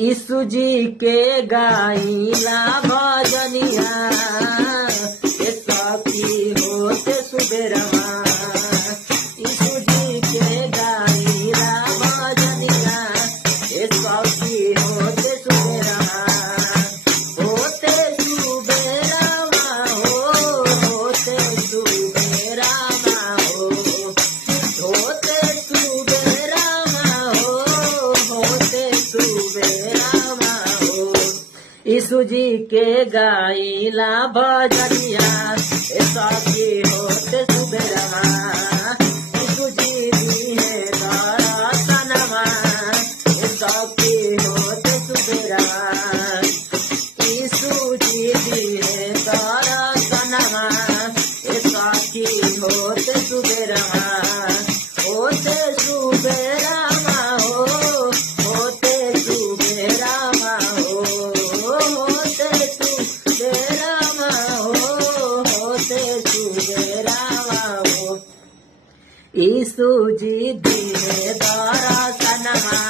यीशु जी के गाइला भजनिया सखी होते सुबेरवा। यीशु जी के गाइला भजनिया सखी होते सुबेरवा। होते सुबेरवा होते सुबेरवा होते सुबेरवा होते सुबेरवा। यीशु जी के गाइला भजनिया सखी होते सुबेरवा। यीशु जी दी है दर्शनवा सखी होते सुबेरवा। यीशु जी दी है दर्शनवा सखी होते सुबेरवा। होते सुबेरवा होते सुबेरवा होते सुबेरवा होते सुबेरवा। यीशु जी दिए दर्शनवा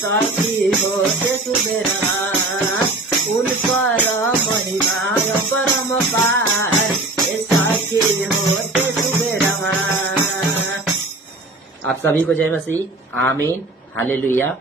सखी होते सुबेरवा। उन पर महिमा परम पार सखी होते सुबेरवा। आप सभी को जय मसीह। आमीन। हालेलुया।